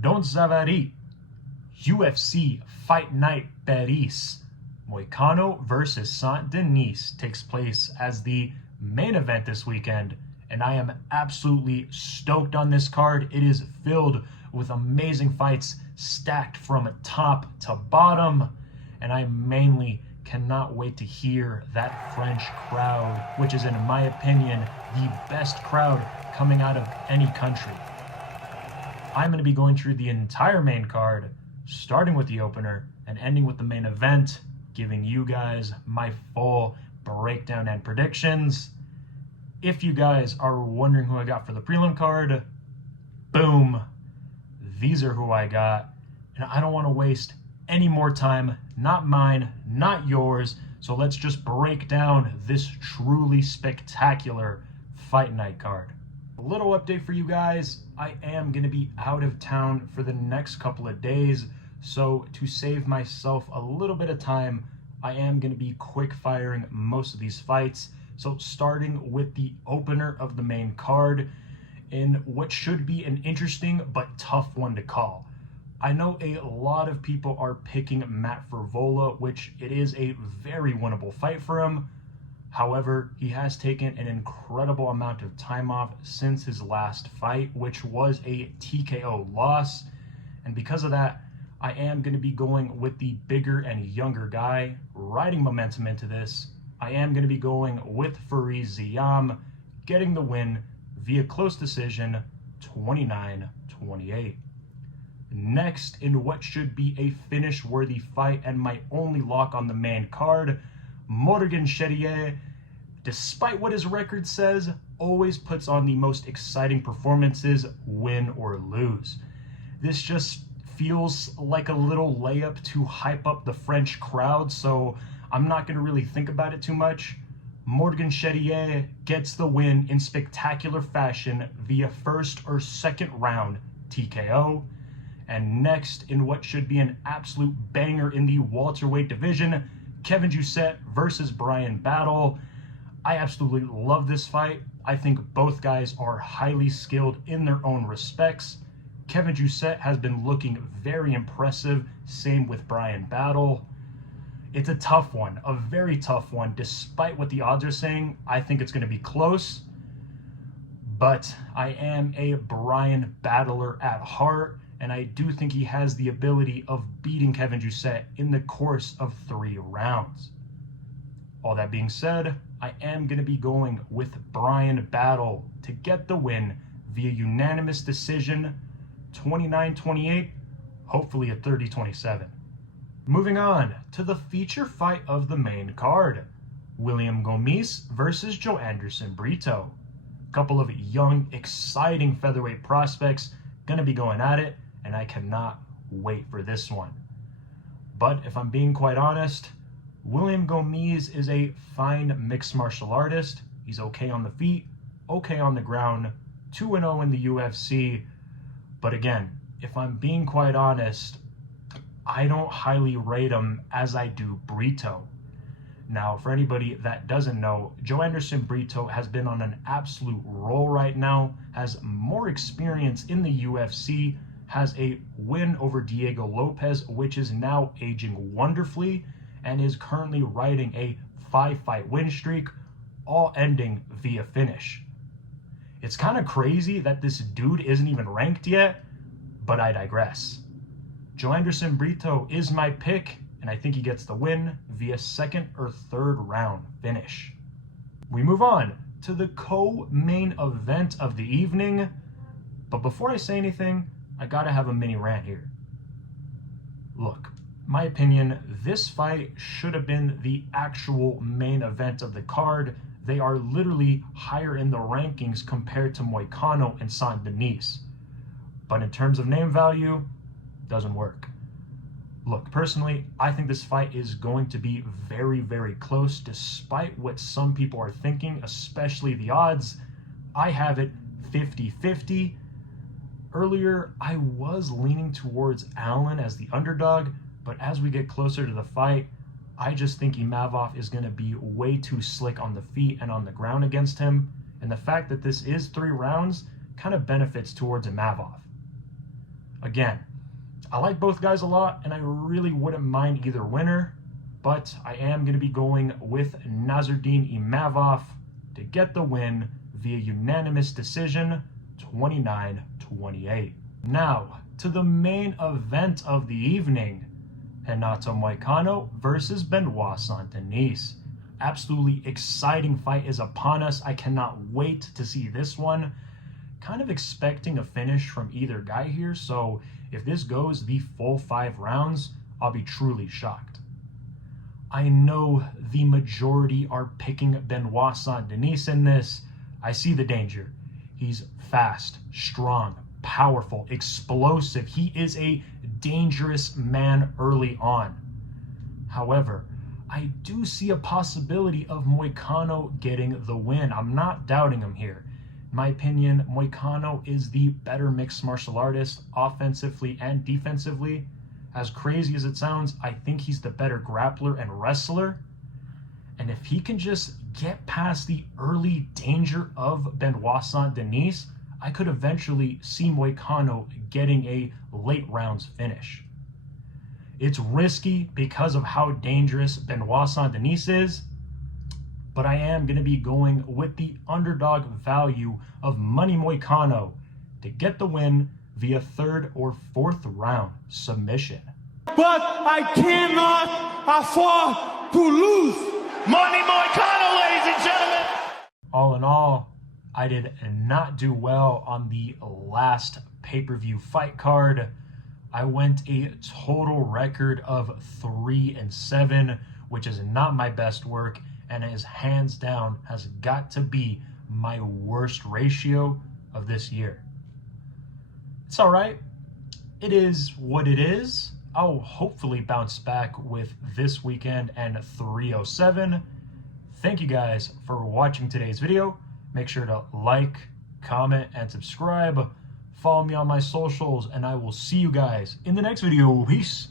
Don't Zavari, UFC Fight Night Paris. Moicano versus Saint-Denis takes place as the main event this weekend, and I am absolutely stoked on this card. It is filled with amazing fights stacked from top to bottom, and I mainly cannot wait to hear that French crowd, which is, in my opinion, the best crowd coming out of any country. I'm going to be going through the entire main card, starting with the opener and ending with the main event, giving you guys my full breakdown and predictions. If you guys are wondering who I got for the prelim card, boom, these are who I got. And I don't want to waste any more time, not mine, not yours. So let's just break down this truly spectacular fight night card. A little update for you guys. I am going to be out of town for the next couple of days. So to save myself a little bit of time, I am going to be quick firing most of these fights. So starting with the opener of the main card in what should be an interesting but tough one to call. I know a lot of people are picking Matt Frevola, which it is a very winnable fight for him. However, he has taken an incredible amount of time off since his last fight, which was a TKO loss. And because of that, I am going to be going with the bigger and younger guy, riding momentum into this. I am going to be going with Ziam, getting the win via close decision, 29-28. Next, in what should be a finish-worthy fight and my only lock on the main card, Charriere, despite what his record says, always puts on the most exciting performances, win or lose. This just feels like a little layup to hype up the French crowd, so I'm not going to really think about it too much. Charriere gets the win in spectacular fashion via first or second round TKO. And next, in what should be an absolute banger in the welterweight division, Jousset versus Bryan battle. I absolutely love this fight. I think both guys are highly skilled in their own respects. Jousset has been looking very impressive, same with Bryan battle. It's a tough one, a very tough one. Despite what the odds are saying, I think it's going to be close. But I am a Bryan battler at heart, and I do think he has the ability of beating Jousset in the course of 3 rounds. All that being said, I am going to be going with Bryan battle to get the win via unanimous decision, 29-28, hopefully a 30-27. Moving on to the feature fight of the main card, Gomis versus Joanderson Brito. Couple of young, exciting featherweight prospects going to be going at it, and I cannot wait for this one. But if I'm being quite honest, Gomis is a fine mixed martial artist. He's okay on the feet, okay on the ground, 2-0 in the UFC. But again, if I'm being quite honest, I don't highly rate him as I do Brito. Now, for anybody that doesn't know, Joanderson Brito has been on an absolute roll right now, has more experience in the UFC, has a win over Diego Lopez, which is now aging wonderfully, and is currently riding a 5-fight win streak, all ending via finish. It's kind of crazy that this dude isn't even ranked yet, but I digress. Joanderson Brito is my pick, and I think he gets the win via second or third round finish. We move on to the co-main event of the evening, but before I say anything, I gotta have a mini rant here. Look, my opinion, this fight should have been the actual main event of the card. They are literally higher in the rankings compared to Moicano and Saint-Denis. But in terms of name value, doesn't work. Look, personally, I think this fight is going to be very, very close, despite what some people are thinking, especially the odds. I have it 50-50. Earlier, I was leaning towards Allen as the underdog, but as we get closer to the fight, I just think Imavov is going to be way too slick on the feet and on the ground against him, and the fact that this is 3 rounds kind of benefits towards Imavov. Again, I like both guys a lot, and I really wouldn't mind either winner, but I am going to be going with Nassourdine Imavov to get the win via unanimous decision, 29-28. Now, to the main event of the evening, Renato Moicano versus Benoit Saint-Denis. Absolutely exciting fight is upon us. I cannot wait to see this one. Kind of expecting a finish from either guy here, so if this goes the full 5 rounds, I'll be truly shocked. I know the majority are picking Benoit Saint-Denis in this. I see the danger. He's fast, strong, powerful, explosive. He is a dangerous man early on. However, I do see a possibility of Moicano getting the win. I'm not doubting him here. In my opinion, Moicano is the better mixed martial artist, offensively and defensively. As crazy as it sounds, I think he's the better grappler and wrestler. And if he can just get past the early danger of Benoit Saint-Denis, I could eventually see Moicano getting a late rounds finish. It's risky because of how dangerous Benoit Saint-Denis is, but I am going to be going with the underdog value of Money Moicano to get the win via 3rd or 4th round submission. But I cannot afford to lose. Money Moicano, ladies and gentlemen. All in all, I did not do well on the last pay-per-view fight card. I went a total record of 3-7, which is not my best work, and is hands down has got to be my worst ratio of this year. It's all right. It is what it is. I'll hopefully bounce back with this weekend and 307. Thank you guys for watching today's video. Make sure to like, comment, and subscribe. Follow me on my socials, and I will see you guys in the next video. Peace.